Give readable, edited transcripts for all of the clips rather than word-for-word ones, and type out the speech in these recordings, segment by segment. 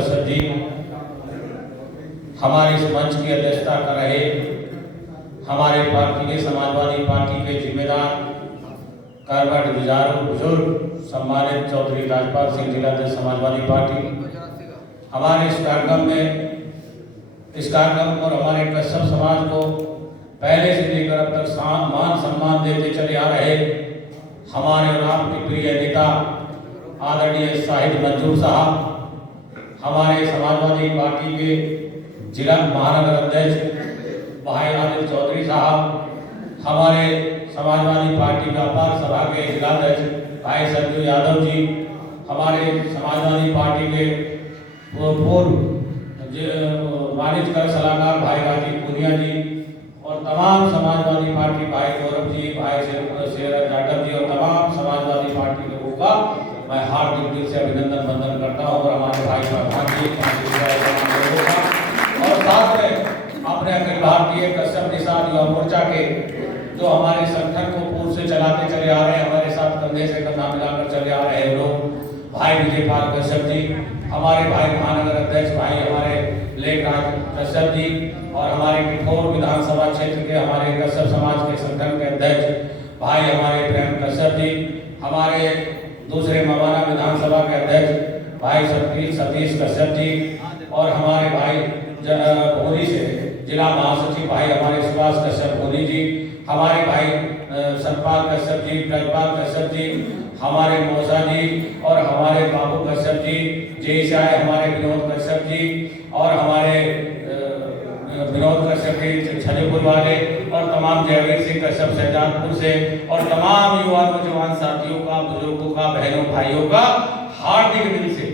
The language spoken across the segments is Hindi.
कश्यप जी हमारे इस मंच की अध्यक्षता कर रहे, हमारे पार्टी के समाजवादी पार्टी के जिम्मेदार कार्बट गुजारू बुजुर्ग सम्मानित चौधरी राजपाल सिंह जिलाध्यक्ष समाजवादी पार्टी, हमारे इस कार्यक्रम और हमारे कश्यप समाज को पहले से लेकर अब तक मान सम्मान देते चले आ रहे हमारे और आपके प्रिय नेता आदरणीय शाहिद मंजूर साहब, हमारे समाजवादी पार्टी के जिला महानगर अध्यक्ष भाई आदिल चौधरी साहब, हमारे समाजवादी पार्टी व्यापार सभा के जिलाध्यक्ष भाई संजू यादव जी, हमारे समाजवादी पार्टी के पूर्व वाणिज्य कर सलाहकार भाई राजीव पुनिया जी और तमाम समाजवादी पार्टी भाई गौरव जी, भाई शेरर जाटव जी और तमाम समाजवादी पार्टी लोगों का मैं हार्दिक दिल से अभिनंदन वंदन करता हूँ। और हमारे भाई प्रधान जी और साथ में अपने अखिल भारतीय कश्यप निषाद युवा मोर्चा के जो हमारे संगठन को पूर्व से चलाते चले आ रहे हैं, हमारे साथ कंधे से कंधा मिलाकर चले आ रहे हैं लोग, भाई विजयपाल कश्यप जी, हमारे भाई महानगर अध्यक्ष भाई हमारे लेखराज कश्यप जी और हमारे किठौर विधानसभा क्षेत्र के हमारे कश्यप समाज के संगठन के अध्यक्ष भाई हमारे प्रेम कश्यप जी, हमारे दूसरे मवाना विधानसभा के अध्यक्ष भाई सतीश कश्यप जी और हमारे भाई भोरी से जिला महासचिव भाई हमारे सुभाष कश्यप भोरी जी, हमारे भाई सतपाल कश्यप जी, ब्रजपाल कश्यप जी, हमारे मौसा जी और हमारे बाबू कश्यप जी, जय हमारे विनोद कश्यप जी और हमारे विनोद कश्यप जी छलीपुर वाले और तमाम जयवीर सिंह कश्यप शहजादपुर से और तमाम युवा नौजवान साथियों का, बुजुर्गों का, बहनों भाइयों का हार्दिक दिल से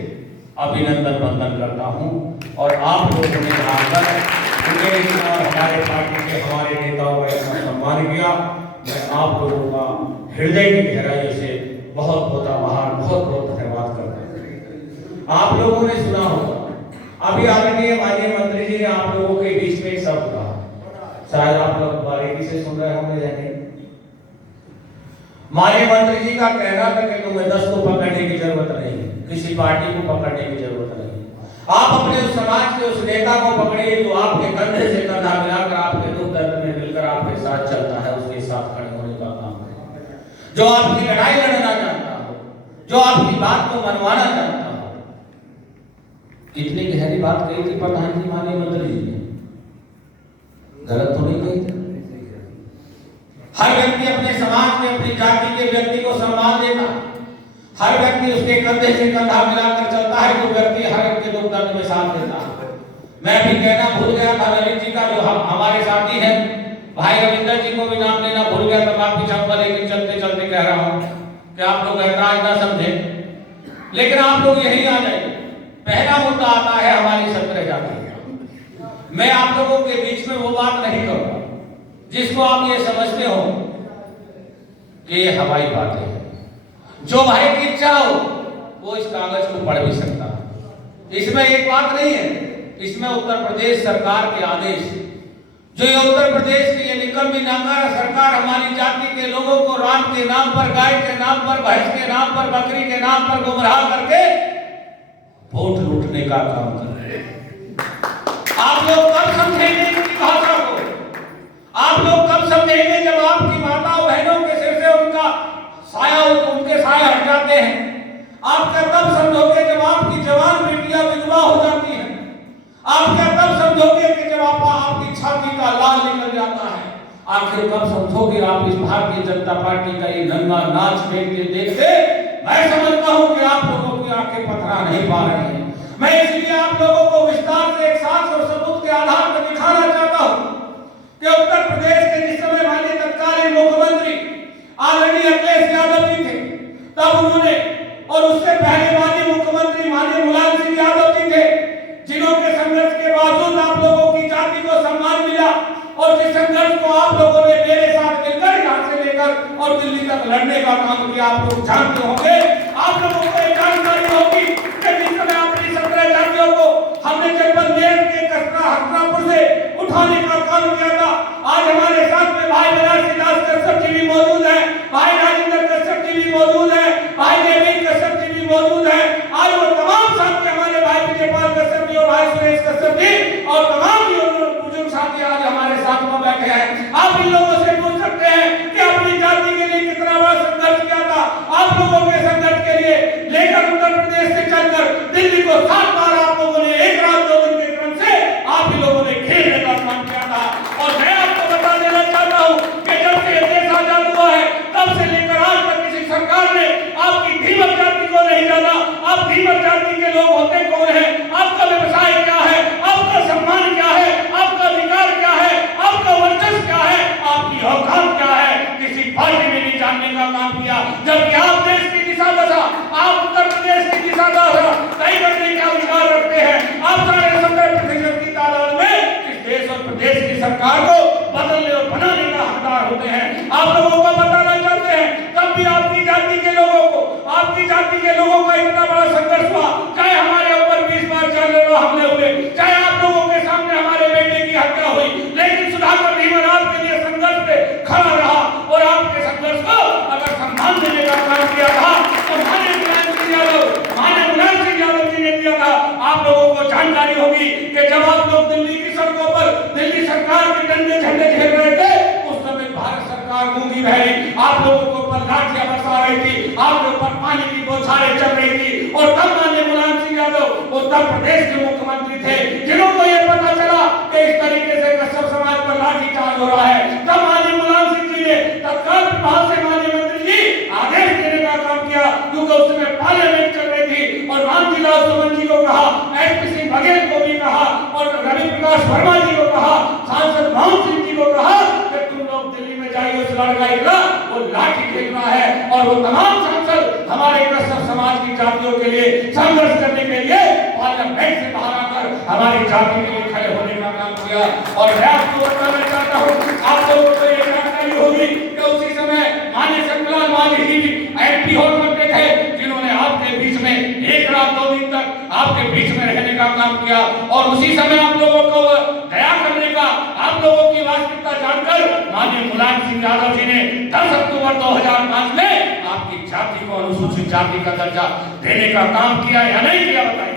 अभिनंदन वंदन करता हूं। और आप लोगों ने आकर हमारे पार्टी के हमारे नेताओं का इतना सम्मान किया, मैं आप लोगों का हृदय की गहराई से बहुत बहुत आभार, बहुत बहुत धन्यवाद करता हूं। आप लोगों ने सुना होगा अभी आदरणीय माननीय मंत्री जी ने आप लोगों के बीच में एक शब्द कहा, शायद आप लोग बारीकी से सुन रहे होंगे या नहीं। माननीय मंत्री जी का कहना था कि तुम्हें 10 को पकड़ने की जरूरत नहीं, किसी पार्टी को पकड़ने की जरूरत नहीं, आप अपने उस समाज के उस नेता को पकड़िए जो आपके कंधे से कंधा मिलाकर आपके दुख दर्द में मिलकर आपके साथ चलता है, उसके साथ खड़े होने का काम करें, जो आपकी लड़ाई लड़ना चाहता हो, जो आपकी बात को मनवाना चाहता हो। कितनी गहरी बात कही थी प्रधान जी माननीय मंत्री जी ने, गलत तो नहीं कही थी। हर व्यक्ति अपने समाज के, अपनी जाति के व्यक्ति को सम्मान देता, हर व्यक्ति उसके कंधे से कंधा मिलाकर चलता है, जो व्यक्ति हर एक के दुख दर्द में साथ देता है। मैं भी कहना भूल गया था ललित जी का, जो हमारे साथी हैं, भाई रविंदर जी को भी नाम लेना भूल गया था, माफी चाहूंगा, लेकिन चलते चलते कह रहा हूं कि आप लोग ऐतराज ना समझे, लेकिन आप लोग यही आ जाइए। पहला मुद्दा आता है हमारी 17 जाति। मैं आप लोगों के बीच में वो बात नहीं करूंगा जिसको आप ये समझते हो कि ये हवाई बातें हैं। जो भाई की इच्छा हो वो इस कागज को पढ़ भी सकता है। इसमें एक बात नहीं है, इसमें उत्तर प्रदेश सरकार के आदेश, जो ये उत्तर प्रदेश की ये निकम्मी नाकारा सरकार हमारी जाति के लोगों को राम के नाम पर, गाय के नाम पर, भैंस के नाम पर, बकरी के नाम पर गुमराह करके वोट लूटने का काम कर रहे हैं। आप लोग कब समझेंगे इनकी भाषा को? आप लोग कब समझेंगे जब आपकी माताओं बहनों के सिर से उनका साया, उनके साया हट जाते हैं? आप क्या तब समझोगे जब आपकी जवान बेटियां विधवा हो जाती हैं? आप क्या तब समझोगे कि जब आपकी छाती का लाल निकल जाता है? आखिर कब समझोगे आप इस भारतीय जनता पार्टी का ये नंगा नाच देखते मैं समझता हूं कि आप लोगों की आंखें पथरा नहीं पा रही हैं। मैं इसलिए आप लोगों को विस्तार से एक साक्ष्य और सबूत के आधार पर दिखाना चाहता हूं कि उत्तर प्रदेश के जिस समय माननीय तत्कालीन मुख्यमंत्री आदरणीय अखिलेश यादव जी थे, तब उन्होंने, और उससे पहले माननीय मुख्यमंत्री माननीय मुलायम सिंह यादव जी थे, जिन्हों के संघर्ष के बावजूद आप लोगों की जाति को सम्मान मिला और जिस संघर्ष को आप लोगों ने मेरे साथ मिलकर यहाँ से लेकर और दिल्ली तक लड़ने का काम किया, आप लोग जानते होंगे। आप लोगों को एक जानकारी होगी कि जिस समय अपनी 17 जातियों को हमने जबलदेव के हसनापुर से उठाने का काम किया था, आज हमारे साथ में भाई बनारसी दास कश्यप जी भी मौजूद है, भाई राजेंद्र कश्यप जी भी मौजूद है, भाई देवेंद्र कश्यप जी भी मौजूद है। आज वो तमाम साथी हमारे भाई विजयपाल सरकार को बदलने और बनाने का हकदार होते हैं। आप लोगों को बताना चाहते हैं, तब भी आपकी जाति के लोगों का इतना बड़ा संघर्ष हुआ, चाहे हमारे ऊपर 20 बार जानलेवा हमले हुए, चाहे आप लोगों के सामने हमारे बेटे की हत्या हुई, लेकिन सुधाकर भीमन आपके लिए संघर्ष पे खड़ा रहा और आपके संघर्ष को अगर सम्मान देने का काम किया था तो माननीय मुलायम सिंह यादव जी ने किया था। आप लोगों को जानकारी होगी कि जब आप लोग दिल्ली की सड़कों पर दिल्ली सरकार के डंडे झंडे झेल रहे थे, उस समय भारत सरकार गूंगी बहरी आप लोगों को ऊपर लाठियां बरसा रही थी, आप लोगों पर पानी की बौछारें चल रही थी। और तब माननीय मुलायम सिंह यादव उत्तर प्रदेश के मुख्यमंत्री थे, जिनको ये पता चला कि इस तरीके से कश्यप समाज पर लाठीचार्ज हो रहा है, तब माननीय मुलायम सिंह जी ने तत्काल प्रभाव से माननीय मंत्री जी आदेश देने का काम किया, क्योंकि उस समय पार्लियामेंट चल रही थी और रामजीलाल सुमन जी को कहा, एसपी सिंह बघेल को भी कहा और रवि प्रकाश वर्मा जी को कहा, सांसद मोहन सिंह जी को कहा कि तुम लोग दिल्ली में जाइए, उस लड़ाई का वो लाठी खेल रहा है। और वो तमाम सांसद हमारे कश्यप समाज की जातियों के लिए संघर्ष करने के लिए पार्लियामेंट से बाहर आकर हमारी जाति के लिए खड़े होने का काम किया। और मैं आपको बताना चाहता हूँ, आप लोगों को ये जानकारी होगी कि उसी समय माननीय शंकरलाल मांझी जी एमपी हो सकते थे, जिन्होंने आपके बीच में एक रात 2 दिन तक आपके बीच में रहने का काम किया। और उसी समय आप लोगों को दया करने का, आप लोगों की वास्तविकता जानकर माननीय मुलायम सिंह यादव जी ने 10 अक्टूबर 2005 में आपकी जाति को अनुसूचित जाति का दर्जा देने का काम किया या नहीं किया, बताइए।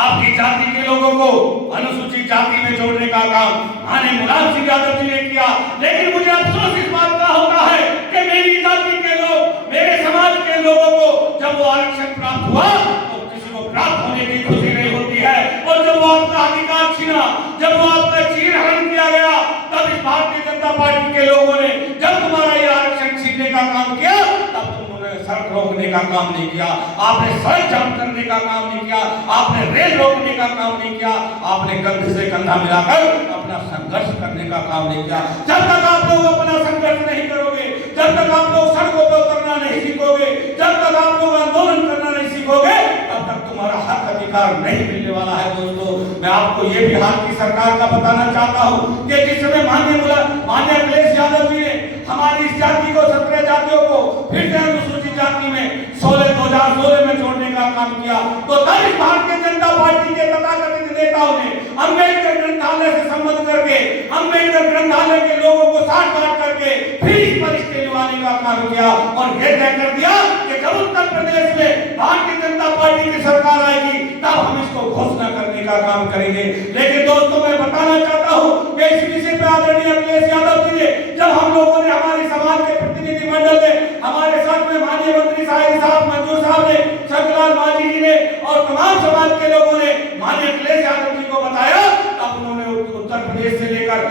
आपकी जाति के लोगों को अनुसूचित जाति में जोड़ने का काम माननीय मुलायम सिंह यादव जी ने किया। लेकिन मुझे अफसोस इस बात का होता है कि मेरी जाति के लोग, मेरे समाज के लोगों को जब वो आरक्षण प्राप्त हुआ तो किसी को प्राप्त होने की खुशी नहीं होती है, और जब वो आपका अधिकार छीना, जब वो आपका चीरहरण किया गया, तब इस भारतीय जनता पार्टी के लोगों ने जब तुम्हारा ये आरक्षण छीनने का काम किया, तब सड़क रोकने का काम नहीं किया, आपने सड़क जाम करने का काम नहीं किया, आपने रेल रोकने का काम नहीं किया, आपने कंधे से कंधा मिलाकर अपना संघर्ष करने का काम नहीं किया। जब तक आप लोग अपना संघर्ष नहीं करोगे, जब तक आप लोग सड़कों पर उतरना नहीं सीखोगे, जब तक आप लोग आंदोलन करना नहीं सीखोगे, तब तक तुम्हारा हक अधिकार नहीं मिलने वाला है। दोस्तों, मैं आपको ये बिहार की सरकार का बताना चाहता हूँ कि जिस समय माननीय अखिलेश यादव जी ने हमारी इस जाति को, 17 जातियों को फिर से अनुसूचित जाति में 2016 में जोड़ने का काम किया, तो तब इस भारतीय जनता पार्टी के तथाकथित नेताओं ने अम्बेडकर ग्रंथालय से संबंध करके, अम्बेडकर ग्रंथालय के लोगों को साथ बांट करके फिर इस पर स्टे दिलवाने का काम किया और यह तय कर दिया कि जब उत्तर प्रदेश में भारतीय जनता पार्टी की सरकार आएगी तब हम इसको घोषणा करने का काम करेंगे। लेकिन दोस्तों, मैं बताना चाहता हूँ कि इस विषय पर आदरणीय अखिलेश यादव जी ने, जब हम लोगों ने, हमारे समाज के प्रतिनिधिमंडल ने, हमारे साथ में माननीय मंत्री साहब मंजूर साहब ने, शंकरलाल मांझी जी ने और तमाम समाज के लोगों ने माननीय अखिलेश यादव जी को बताया, तब उन्होंने उत्तर प्रदेश से लेकर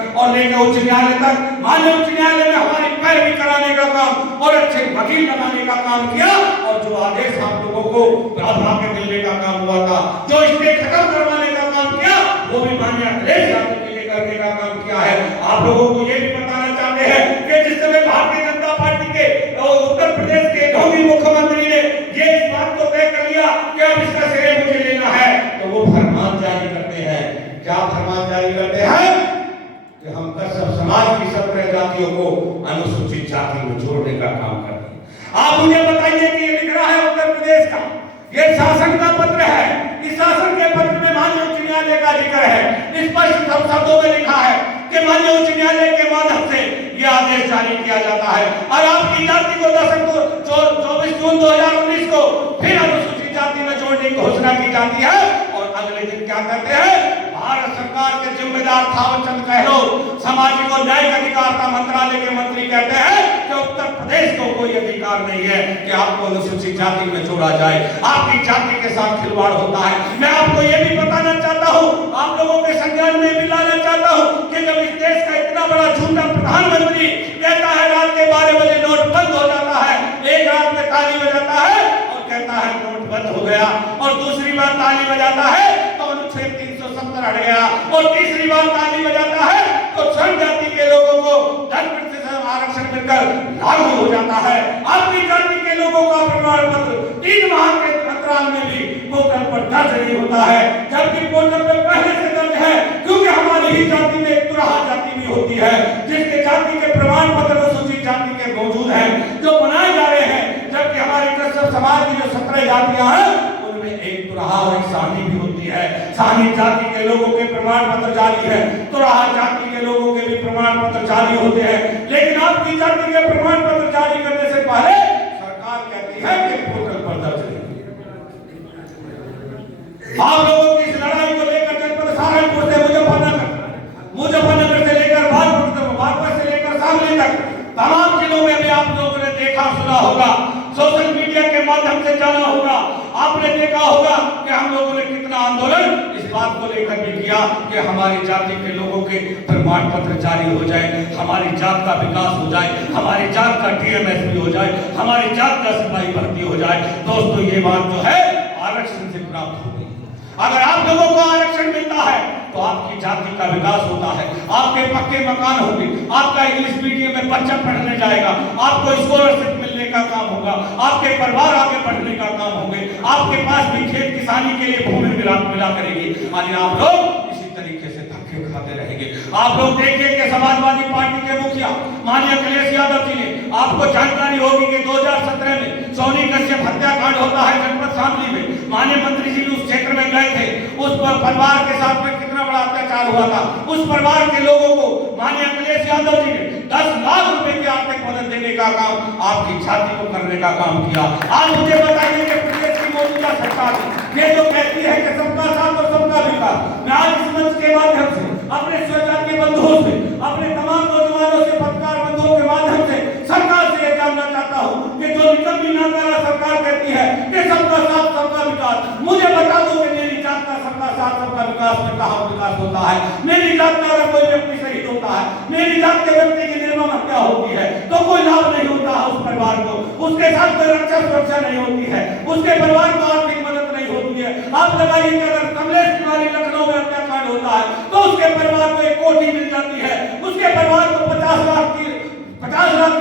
उच्च न्यायालय तक, माननीय उच्च न्यायालय में हमारी पैरवी कराने का काम और अच्छे वकील बनाने का काम किया। और जो आदेश आप लोगों को प्रावधान के मिलने का काम हुआ था, जो स्टे खत्म करवाने का काम किया, वो भी माननीय अखिलेश यादव जी ने करने का काम किया है। आप लोगों को ये भी बताना चाहते हैं कि जिस समय भारतीय जनता पार्टी के उत्तर प्रदेश के ढोंगी मुख्यमंत्री ने ये इस बात को तय कर लिया कि अब इसका श्रेय मुझे लेना है, तो वो फरमान जारी करते हैं। क्या फरमान जारी करते हैं कि हम कश्यप समाज की 17 जातियों को अनुसूचित जाति में जोड़ने का काम करते हैं। आप मुझे बताइए कि ये लिख रहा है उत्तर प्रदेश का, ये शासन का पत्र है, इस शासन के पत्र में माननीय उच्च न्यायालय का जिक्र है, स्पष्ट शब्दों में लिखा है कि माननीय उच्च न्यायालय के माध्यम से यह आदेश जारी किया जाता है। और आपकी जाति को 24 जून 2019 को फिर अनुसूचित जाति में जोड़ने की घोषणा की जाती है। और अगले दिन क्या कहते हैं, भारत सरकार के जिम्मेदार थावर चंद गहलोत, सामाजिक और न्यायिक अधिकारिता मंत्रालय के मंत्री कहते हैं कि उत्तर प्रदेश को कोई अधिकार नहीं है कि आपको अनुसूचित जाति में जोड़ा जाए, आपकी जाति के साथ खिलवाड़ होता है। मैं आपको यह भी बताना चाहता हूँ, आप लोगों के संज्ञान में भी लाना चाहता हूँ कि जब इस देश का इतना बड़ा झूठा प्रधानमंत्री कहता है रात के 12 बजे नोट बंद हो जाता है, एक रात में ताली बजाता है और कहता है नोट बंद हो गया, और दूसरी बार ताली बजाता है तो अनुच्छेद 370 हट गया, और तीसरी बार ताली बजाता है तो श्रम जाति के लोगों को 10% आरक्षण मिलकर लागू हो जाता है। आपकी जाति के लोगों का प्रमाण पत्र 3 माह के अंतराल में भी पोर्टल पर दर्ज नहीं होता है, जबकि पोर्टल पे पहले से दर्ज है, क्योंकि हमारी ही जाति में एक तुराहा जाति भी होती है, जिसके जाति के प्रमाण पत्र अनुसूचित जाति के मौजूद हैं, जो बनाए जा रहे हैं, जबकि हमारे कृष्ण समाज की जो 17 जातियां हैं उनमें एक तुराहा और एक साहनी भी होती है। साहनी जाति के लोगों के प्रमाण पत्र जारी है, तुराहा जाति के लोगों के भी प्रमाण पत्र जारी होते हैं, लेकिन आपकी जाति के प्रमाण पत्र जारी करने से पहले सरकार कहती है कि पोर्टल पर दर्ज नहीं। आप लोगों की इस लड़ाई को लेकर जनपद सहारनपुर से मुजफ्फरनगर से लेकर बागपत से लेकर सामने तक तमाम जिलों में भी आप लोगों ने देखा सुना होगा, सोशल मीडिया के माध्यम से जाना होगा, आपने देखा होगा कि हम लोगों ने कितना आंदोलन इस बात को लेकर भी किया कि हमारी जाति के लोगों के प्रमाण पत्र जारी हो जाए, हमारी जात का विकास हो जाए, हमारी जात का DMS भी हो जाए, हमारी जात का सिपाही भर्ती हो जाए। दोस्तों ये बात जो है आरक्षण से प्राप्त होगी। अगर आप लोगों को आरक्षण मिलता है तो आपकी जाति का विकास होता है, आपके पक्के मकान होंगे, आपका इंग्लिश मीडियम में बच्चा पढ़ने जाएगा, आपको स्कॉलरशिप मिलने का काम होगा, आपके परिवार आगे बढ़ने का काम होंगे, आपके पास भी खेत किसानी के लिए भूमि मिला करेगी। यानी आप लोग इसी तरीके से धक्के खाते रहेंगे। आप लोग देखिए कि समाजवादी पार्टी के मुखिया माननीय अखिलेश यादव जी ने, आपको जानकारी होगी कि 2017 में सोनी कश्यप हत्याकांड होता है जनपद शामली में, माननीय मंत्री जी उस क्षेत्र में गए थे, उस परिवार के साथ में कितना बड़ा अत्याचार हुआ था, उस परिवार के लोगों को माननीय अखिलेश यादव जी ने 10 लाख रुपए की आर्थिक मदद देने का काम आपकी जाति को करने का काम किया। आज मुझे बताइए कि प्रदेश की मौजूदा सरकार ये जो कहती है कि सबका साथ और सबका विकास, मैं आज इस मंच के माध्यम से अपने स्वजातीय बंधुओं से, अपने तमाम नौजवानों से, पत्रकार बंधुओं के माध्यम से सरकार से यह जानना चाहता हूं कि जो निकम्मी नाकारा सरकार कहती है कि सबका साथ सबका विकास, मुझे बता दो कि मेरी जात का सबका साथ सबका विकास में कहां विकास होता है? मेरी जात का अगर कोई व्यक्ति शहीद होता है, मेरी जात के व्यक्ति की निर्मम हत्या होती है तो कोई लाभ नहीं होता है उस परिवार को, उसके साथ कोई रक्षा सुरक्षा नहीं होती है, उसके परिवार को आर्थिक मदद नहीं होती है। आप लगाइए कि अगर कमलेश तिवारी लखनऊ में हत्याकांड होता है तो उसके परिवार को 1 कोटी मिल जाती है, उसके परिवार को 50 लाख की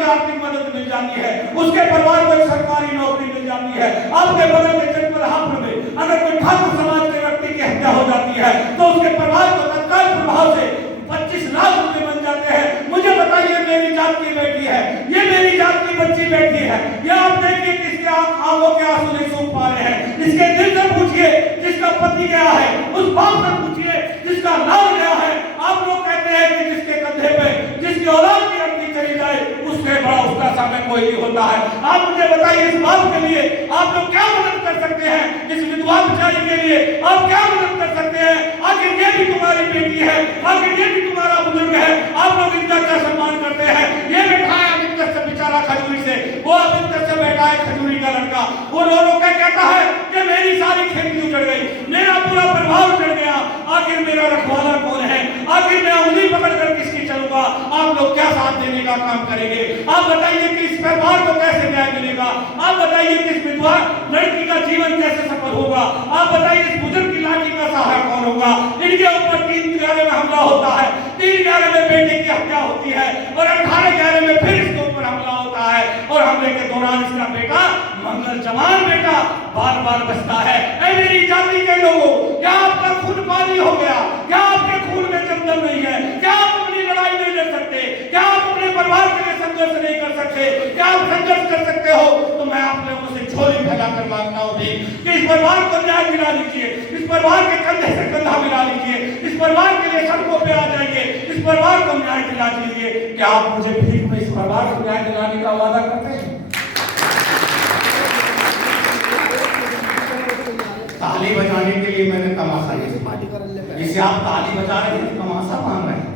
आर्थिक मदद मिल जाती है, उसके परिवार को एक सरकारी नौकरी मिल जाती है। आपके बगल के जनपद हापुड़ में अगर कोई ठाकुर समाज के व्यक्ति की हत्या हो जाती है तो उसके परिवार को तत्काल प्रभाव से 25 लाख रुपए मिल जाते हैं। मुझे बताइए मेरी जात की बेटी है, ये मेरी जात की बच्ची बेटी है, ये आप देखिए कि इसके आंखों के आंसू नहीं सूख पा रहे हैं, इसके दिल से पूछिए जिसका पति गया है, उस बाप से पूछिए जिसका लाल गया है। आप लोग कहते हैं कि जिसके कंधे पे जिसकी औलाद की रखी चली जाए उससे बड़ा उसका समय कोई नहीं होता है। आप मुझे बताइए इस बात के लिए आप लोग क्या मदद कर सकते हैं? इस विधवा बेचारी के लिए आप क्या मदद कर सकते हैं? आखिर ये भी तुम्हारी बेटी है, आखिर ये भी तुम्हारा बुजुर्ग है, आप लोग इनका क्या सम्मान करते हैं? ये बैठा है अमित कश्यप बेचारा खजूरी से, वो अमित कश्यप बैठा है खजूरी का लड़का, वो रो रो के कहता है कि मेरी सारी खेती उजड़ गई, मेरा पूरा प्रभाव उजड़ गया, आखिर मेरा रखवाला कौन है? आखिर मैं उंगली पकड़कर किसकी चलूंगा? आप लोग क्या साथ देने का काम करेंगे? आप बताइए कि इस परिवार को कैसे न्याय मिलेगा? आप बताइए कि इस विधवा लड़की का जीवन कैसे सफल होगा? आप बताइए इस बुजुर्ग की लाठी का सहारा कौन होगा? इनके ऊपर 3/11 में हमला होता है, 3/11 में बेटे की हत्या होती है और 18/11 में फिर इसके ऊपर हमला होता है और हमले के दौरान इसका बेटा मंगल जवान बेटा बार बार बचता है। ऐ मेरी जाति के लोगों, क्या आपका खून पानी हो गया? क्या आपके खून में जमदम नहीं है? क्या आप अपनी लड़ाई नहीं लड़ सकते? क्या आप अपने परिवार के लिए संघर्ष नहीं कर सकते? क्या आप संघर्ष कर सकते हो? तो मैं आप लोगों से झोली फैलाकर मांगता हूं कि इस परिवार को न्याय मिला लीजिए, इस परिवार के कंधे से कंधा मिला लीजिए, इस परिवार के लिए सड़कों पे आ जाइए, इस परिवार को न्याय दिला दीजिए। क्या आप मुझे भीख में इस परिवार को न्याय दिलाने का वादा करते हैं? ताली बजाने के लिए मैंने तमाशा नहीं सुना, जिसे आप ताली बजा रहे हैं तमाशा मान रहे हैं,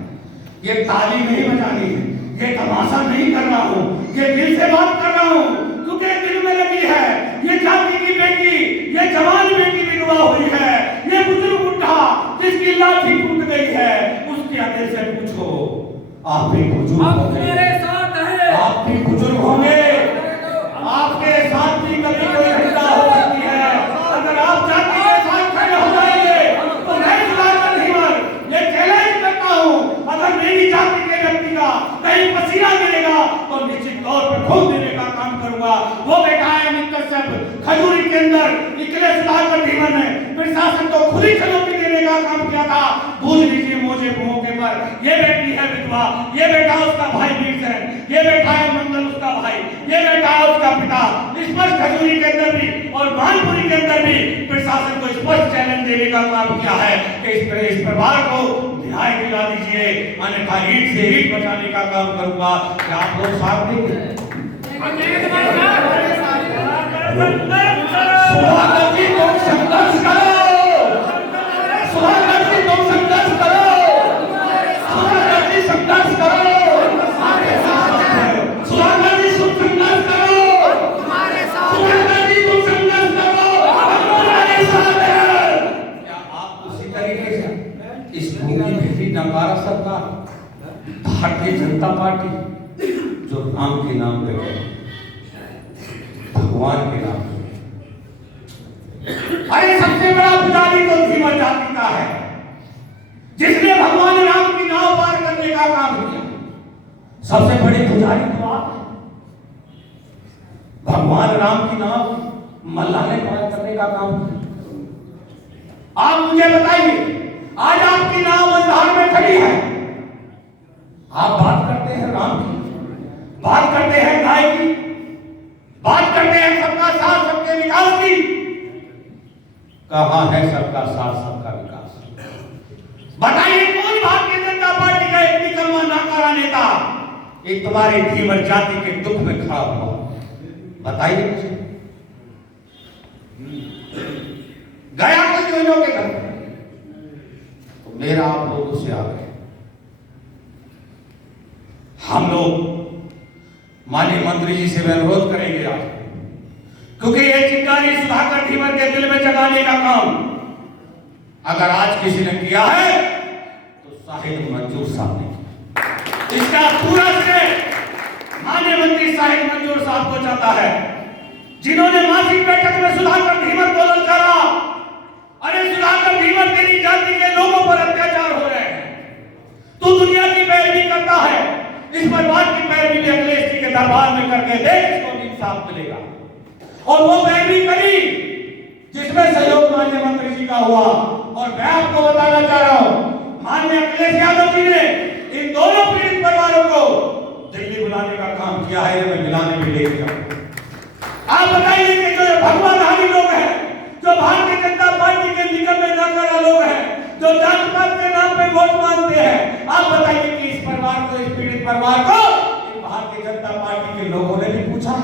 ये ताली नहीं बजानी है, ये तमाशा नहीं कर रहा हूं, ये दिल से बात कर रहा हूं, क्योंकि दिल में लगी है। ये जाति की बेटी, ये जवान बेटी विधवा हुई है, ये बुजुर्ग बुढ़ा जिसकी लाठी टूट गई है, उसके दिल से पूछो आप भी बुजुर्ग होंगे, आप भी बुजुर्ग होंगे, आपके साथ भी कभी कोई घटना हो सकती है। अगर आप जाति के साथ खड़े हो जाएंगे तो मैं सुधाकर धीमर ये चैलेंज करता हूं, अगर मेरी जाति के व्यक्ति का कहीं पसीना गिरेगा तो निश्चित तौर पर खून देने का काम करूंगा। वो बैठा है अमित कश्यप खजूरी के अंदर इसलिए सुधाकर धीमन ने प्रशासन को खुली चुनौती देने का काम किया था। भूल लीजिए मौके पर ये बेटी है विधवा, ये बेटा उसका भाई वीरसेन, ये बेटा है मंगल उसका भाई, ये बेटा है उसका पिता। स्पष्ट खजूरी के अंदर भी और भानपुरी के अंदर भी प्रशासन को स्पष्ट चैलेंज देने का काम किया है कि इस परिवार को न्याय दिला दीजिए, अन्यथा ईंट से ईंट बचाने का काम करूंगा। क्या आप लोग साथ देंगे? सुधाकर जी तुम संघर्ष करो, सुधाकर जी तुम संघर्ष करो, सुधाकर जी संघर्ष करो, सुधाकर जी तुम संघर्ष करो, सुधाकर जी तुम संघर्ष करो, हमारे साथ है। क्या आप उसी तरीके से इस भूमि में भी नकारा सरकार भारतीय जनता पार्टी जो राम के नाम पे है, भगवान के नाम पे, अरे सबसे बड़ा पुजारी तो धीमन जाति का है जिसने भगवान राम की नाव पार करने का काम किया। सबसे बड़ी पुजारी तो आप भगवान राम की नाव मल्लाह ने पार करने का काम किया। आप मुझे बताइए, आज आपकी नाव मझधार में खड़ी है, आप बात करते हैं राम की, बात करते हैं न्याय की, बात करते हैं सबका साथ सबके विकास की। कहां है सबका साथ सबका विकास? बताइए कौन भारतीय जनता पार्टी का एक निकम्मा नाकारा नेता एक तुम्हारी धीमर जाति के दुख में खड़ा हुआ? बताइए मुझे। गया कुछ दिनों के घर तो मेरा आप लोगों से आग्रह, हम लोग माननीय मंत्री जी से अनुरोध करेंगे आज, क्योंकि ये चिंगारी सुधाकर धीमन के दिल में जगाने का काम अगर आज किसी ने किया है तो शाहिद मंजूर साहब ने किया। इसका पूरा श्रेय माननीय मंत्री शाहिद मंजूर साहब को जाता है, जिन्होंने मासिक बैठक में सुधाकर धीमन को ललकारा। अरे सुधाकर धीमन तेरी जाति के लोगों पर अत्याचार हो रहे हैं, तू दुनिया की पैरवी करता है, इस पर बात की पैरवी भी अखिलेश जी के दरबार में करके देख, इसको इंसाफ मिलेगा। और वो पैरवी करी जिसमें सहयोग माननीय मंत्री जी का हुआ। और मैं आपको बताना चाह रहा हूं, माननीय अखिलेश यादव जी ने इन दोनों पीड़ित परिवारों को दिल्ली बुलाने का काम किया है, मैं मिलाने भी ले गया। आप बताइए कि जो भगवानहारी लोग हैं, जो भारतीय जनता पार्टी के निकट में नाकारा लोग हैं, जो जात पात के नाम पे वोट मांगते हैं, आप बताइए कि इस परिवार को, इस पीड़ित परिवार को भारतीय जनता पार्टी के लोगों ने भी पूछा?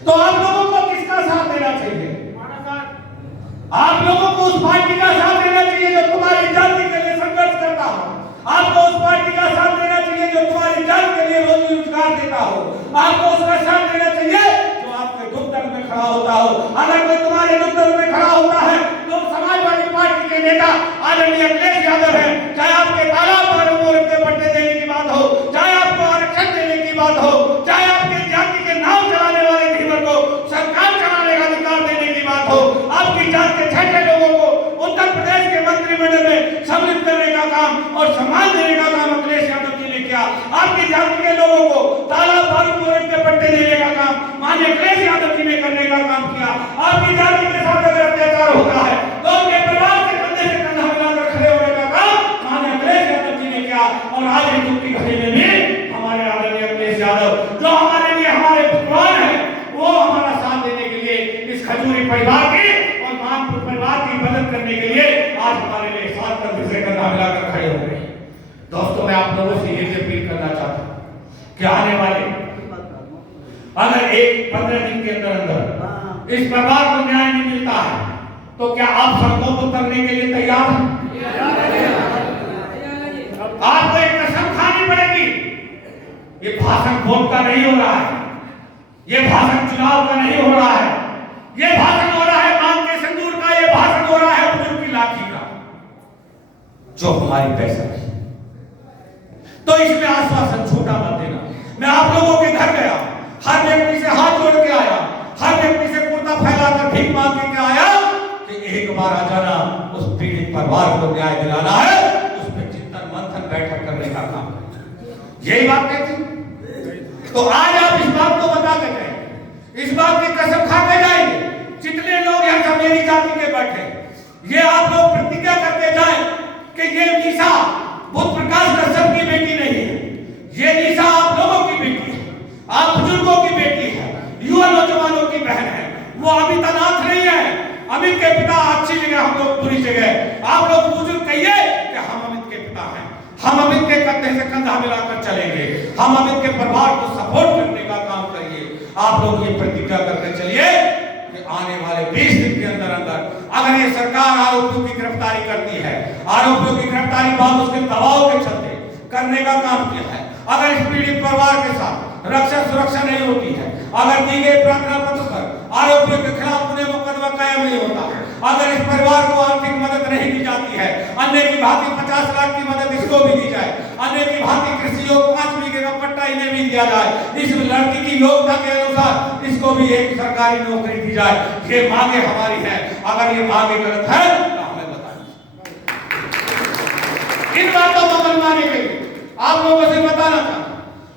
तो आप लोगों को किसका साथ देना चाहिए? आप लोगों को उस पार्टी का साथ देना चाहिए जो तुम्हारी जाति के लिए संघर्ष करता हो। आपको उस पार्टी का साथ देना चाहिए जो तुम्हारी जाति के लिए रोजी रोजगार देता हो। आपको उसका साथ देना चाहिए जो आपके दुख दर्द में खड़ा होता हो। अगर कोई तुम्हारे दुख दर्द में खड़ा होता है तो समाजवादी पार्टी के नेता आदरणीय अखिलेश यादव है, चाहे आपके तालाब पर औरत के पट्टे देने की बात हो, चाहे आपको आरक्षण देने की बात हो, चाहे आपके जाति के नाम चलाने वाले धीमन को सरकार चलाने का अधिकार देने की बात हो, आपकी जात के 6 लोगों को उत्तर प्रदेश के मंत्रिमंडल में सम्मिलित करने का काम और सम्मान देने का काम अखिलेश यादव जी ने किया। आपकी जाति के लोगों को तालाब पर औरत के पट्टे देने का काम माननीय अखिलेश यादव जी ने करने का काम किया। आपकी जाति के साथ अगर अत्याचार होता है तो उनके परिवार के कंधे से कंधा मिलाकर खड़े होने का काम माननीय अखिलेश यादव जी ने किया। और आज ही दुख की घड़ी में भी हमारे आदरणीय अखिलेश यादव जो हमारे लिए हमारे भगवान है, वो हमारा साथ देने के लिए इस खजूरी परिवार की और मानपुर परिवार की मदद करने के लिए आज हमारे लिए साथ कंधे से कंधा मिलाकर खड़े हो गए। दोस्तों, मैं आप लोगों से ये अपील करना चाहता हूँ कि आने वाले अगर 15 दिन के अंदर अंदर इस परिवार को न्याय नहीं मिलता है तो क्या आप सड़कों पर उतरने के लिए तैयार हैं? आपको एक कसम खानी पड़ेगी। ये भाषण वोट का नहीं हो रहा है, ये भाषण चुनाव का नहीं हो रहा है, ये भाषण हो रहा है मांग के सिंदूर का, ये भाषण हो रहा है बुजुर्ग की लाठी का, जो हमारी पैसा है। तो इसमें आश्वासन छोटा मत देना। मैं आप लोगों के घर गया, हर व्यक्ति से हाथ जोड़ के आया, हर व्यक्ति से कुर्ता फैलाकर भीख मांग के आया कि एक बार आ जाना, उस पीड़ित परिवार को न्याय दिलाना है, उस पर चिंतन मंथन बैठक करने का काम है। यही बात कहती। तो आज आप इस बात को बता के जाएंगे, इस बात की कसम खा के जाएंगे, जितने लोग यहाँ सब मेरी जाति के बैठे, ये आप लोग प्रतिज्ञा करके जाए कि ये निशा बुद्ध प्रकाश कश्यप की बेटी नहीं है, ये निशा आप लोगों की बेटी है, आप बुजुर्गों की बेटी है, युवा नौजवानों की बहन है। वो अमित अनाथ नहीं है, अमित के पिता अच्छी जगह, हम लोग बुरी जगह। आप लोग बुजुर्ग कहिए कि हम अमित के पिता हैं, हम अमित के कंधे से कंधा मिलाकर चलेंगे, हम अमित के परिवार को सपोर्ट करने का काम करिए। आप लोग ये प्रतिज्ञा करके चलिए कि आने वाले 20 दिन के अंदर अंदर अगर ये सरकार आरोपियों की गिरफ्तारी करती है, आरोपियों की गिरफ्तारी बाद उसके दबाव के चलते करने का काम किया है, अगर इस पीड़ित परिवार के साथ रक्षा सुरक्षा नहीं होती है, अगर दी गई प्रार्थना पत्र पर आरोपियों के खिलाफ पुनः मुकदमा कायम नहीं होता है, अगर इस परिवार को आर्थिक मदद नहीं दी जाती है, अन्य की भांति 50 लाख की मदद इसको भी दी जाए, अन्य की भांति कृषि योग 5 बीघे का पट्टा इन्हें भी दिया जाए, इस लड़की की योग्यता के अनुसार इसको भी एक सरकारी नौकरी दी जाए, ये मांगे हमारी है। अगर ये मांगे गलत है तो हमें बताएं। इन बातों को मनवाने के लिए आप लोगों से बताना चाहता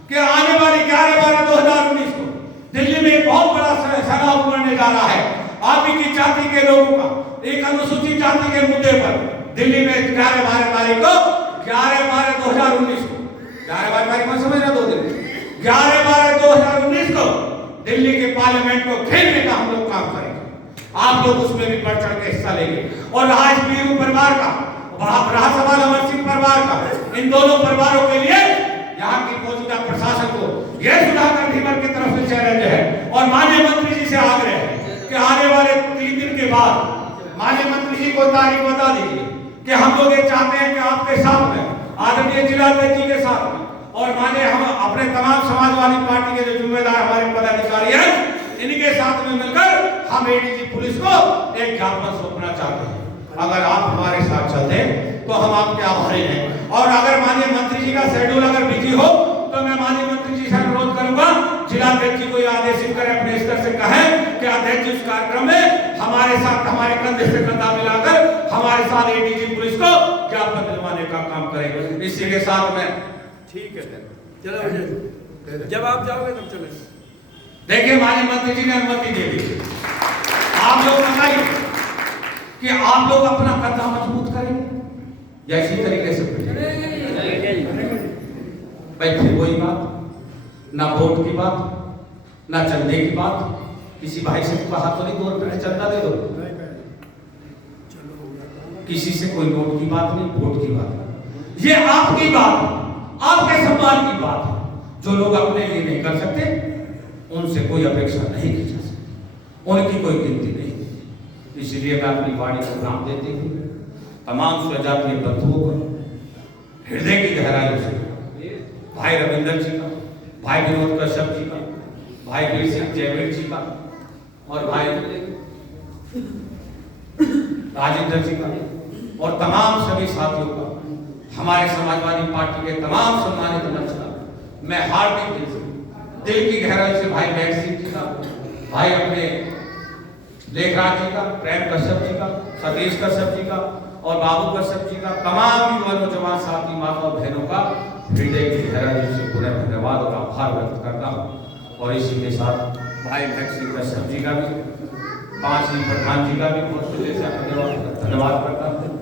कि आने वाली 11/12/2019 को दिल्ली में एक बहुत बड़ा सैलाब उमड़ने जा रहा है। आप की जाति के लोगों का एक अनुसूचित जाति के मुद्दे पर दिल्ली में 11/12 तारीख को 11/12/2019 को 11/12 तारीख में समझ रहे 2 दिन 11/12/2019 को दिल्ली के पार्लियामेंट को घेरने का हम लोग काम करेंगे। आप लोग उसमें भी बढ़ चढ़ के हिस्सा लेंगे। और रहा इस पीरू परिवार का, रहा सवाल अमर सिंह परिवार का, इन दोनों परिवारों के लिए यहाँ की मौजूदा प्रशासन को यह सुधाकर धीवर की तरफ से चैलेंज है और माननीय मंत्री जी से आग्रह है कि आने वाले 3 दिन के बाद माननीय मंत्री जी को तारीख बता दीजिए कि हम लोग ये चाहते हैं कि आपके साथ में आदरणीय जिलाध्यक्ष जी के साथ में और माननीय हम अपने तमाम समाजवादी पार्टी के जो जिम्मेदार हमारे पदाधिकारी हैं इनके साथ में मिलकर हम एडीजी पुलिस को एक ज्ञापन सौंपना चाहते हैं। अगर आप हमारे साथ चलते तो हम आपके आभारी हैं। और अगर माननीय मंत्री जी का शेड्यूल अगर बिजी हो तो मैं माननीय मंत्री जी से अनुरोध करूंगा जिलाध्यक्ष जी को यह आदेशित करें, अपने स्तर से कहें कि अध्यक्ष जी उस कार्यक्रम में हमारे साथ हमारे कंधे से कंधा मिलाकर हमारे साथ एडीजी पुलिस को ज्ञापन दिलवाने का काम करेंगे। इसी के साथ में ठीक है, चलो जब आप जाओगे तब चलेंगे। देखिए माननीय मंत्री जी ने अनुमति दे दी, आप लोग बताइए कि आप लोग अपना कंधा मजबूत करेंगे या इसी तरीके से भाई फिर वही बात, ना वोट की बात, ना चंदे की बात, किसी भाई से कहा तो नहीं 2 रुपए चंदा दे दो, किसी से कोई नोट की बात नहीं, वोट की बात। ये आपकी बात, आपके सम्मान की बात है। जो लोग अपने लिए नहीं कर सकते उनसे कोई अपेक्षा नहीं की जा सकती, उनकी कोई गिनती नहीं। इसलिए मैं अपनी वाणी को नाम देते हुए तमाम स्वजातीय बंधुओं को हृदय की गहराई से भाई रविंदर जी का, भाई विनोद कश्यप जी का, भाई वीर सिंह जयवीर जी का और भाई राजेंद्र जी का और तमाम सभी साथियों का, हमारे समाजवादी पार्टी के तमाम सम्मानित मंच का मैं हार्दिक दिल की गहराई से भाई बैग सिंह जी का, भाई अपने लेखराज जी का, प्रेम कश्यप जी का, सतीश कश्यप जी का और बाबू कश्यप जी का, तमाम युवा नौजवान साथी माता बहनों का हृदय की गहराई से पुनः धन्यवाद और आभार व्यक्त करता हूँ। और इसी के साथ भाई बैग सिंह कश्यप जी का भी, 5 प्रधान जी का भी बहुत हृदय से धन्यवाद करता हूँ।